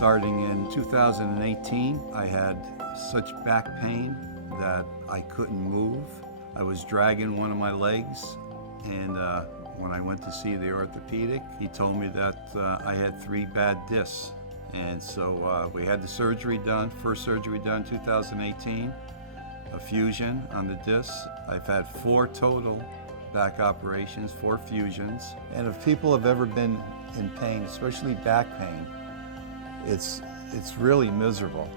Starting in 2018, I had such back pain that I couldn't move. I was dragging one of my legs, and when I went to see the orthopedic, he told me that I had 3 bad discs. And so we had the surgery done, first surgery done 2018, a fusion on the discs. I've had 4 total back operations, 4 fusions. And if people have ever been in pain, especially back pain, it's really miserable.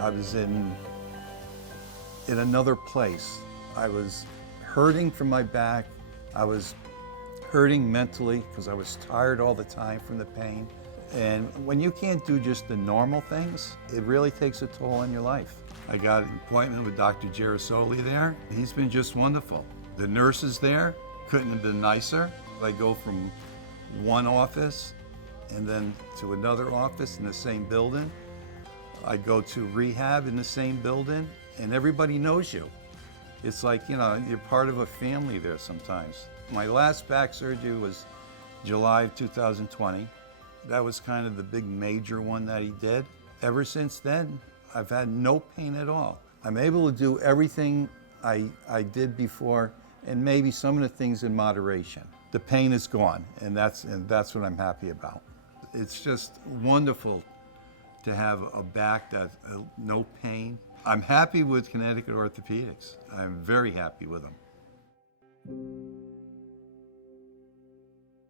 I was in another place. I was hurting from my back. I was hurting mentally because I was tired all the time from the pain. And when you can't do just the normal things, it really takes a toll on your life. I got an appointment with Dr. Gerasoli there. He's been just wonderful. The nurses there couldn't have been nicer. I go from one office and then to another office in the same building. I go to rehab in the same building, and everybody knows you. It's like, you're part of a family there sometimes. My last back surgery was July of 2020. That was kind of the big major one that he did. Ever since then, I've had no pain at all. I'm able to do everything I did before, and maybe some of the things in moderation. The pain is gone, and that's what I'm happy about. It's just wonderful to have a back that no pain. I'm happy with Connecticut Orthopedics. I'm very happy with them.